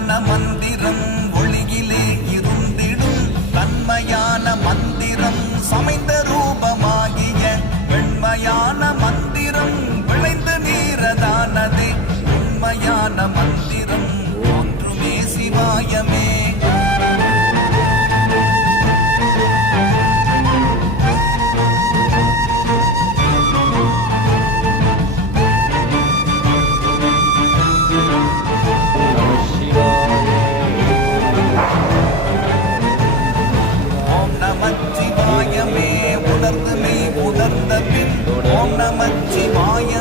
உண்மையான மந்திரம் ஒளியிலே இருந்திடும் தன்மையான மந்திரம் சமைந்த ரூபமாகிய வெண்மையான மந்திரம் விளைந்து நீரதானதே உண்மையான மந்திரம் ஒன்றுமே சிவாயமே உணர்ந்து நீ உணர்ந்த பின் ஓம் நமச்சிவாய